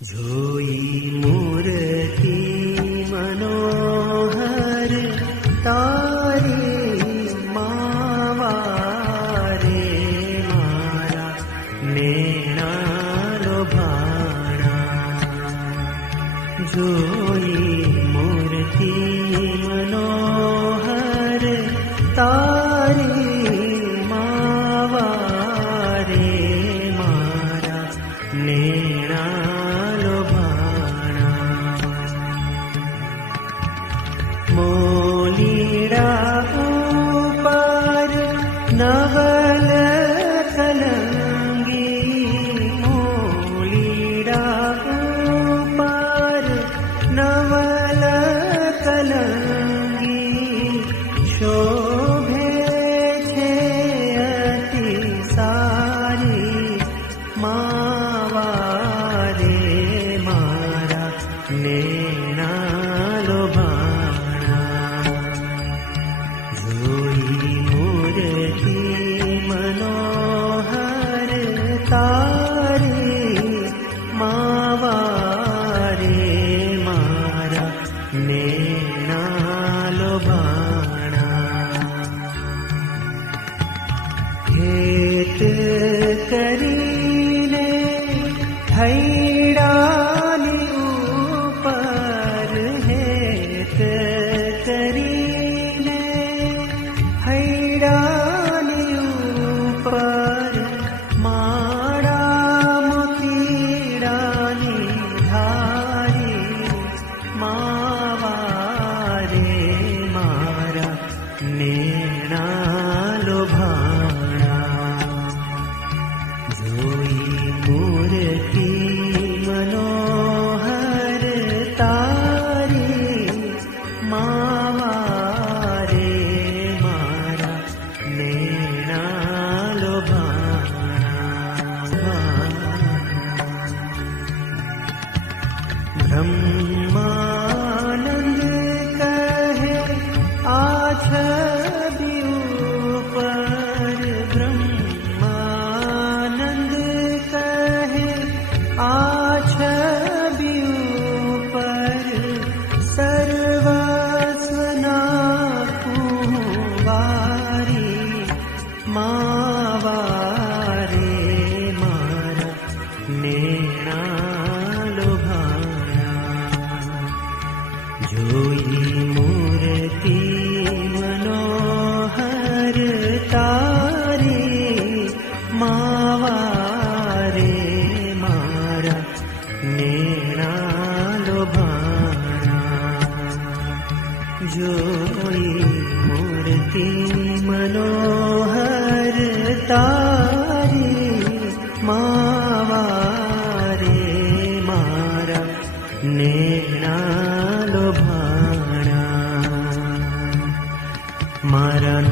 જોઈ મૂર્તિ મનોહર તારી માવારે મારા નેણા લોભાણા જોઈ મૂર્તિ મનોહર તારી માવારે મારા નેણા મોલીડા ઉપર નવલ કલંગી મોલીડા ઉપર નવલ કલંગી શોભે છે અતિ સારી માવારે મારા નેણા લોભા મનોહર તારી માવારે મારા નેણા લોભાણા હેત કરીને હૈડાની ઉપર હેત કરીને હૈડા નેણા લોભાણા જોઈ મૂર્તિ મનોહર તારી માવારે મારા નેણા લોભાણા બ્રહ્માનંદ કહે આ છબી ઉપર બ્રહ્માનંદ કહે આ છબી ઉપર સર્વસ્વના કુંવારી માવારે મારા નેણા લોભાણા જોઈ મૂર્તિ મનોહર તારી માવારે મારા નેણા લોભાણા જોઈ મૂર્તિ મનોહર તારી માવારે મારા નેણા લોભાણા મારા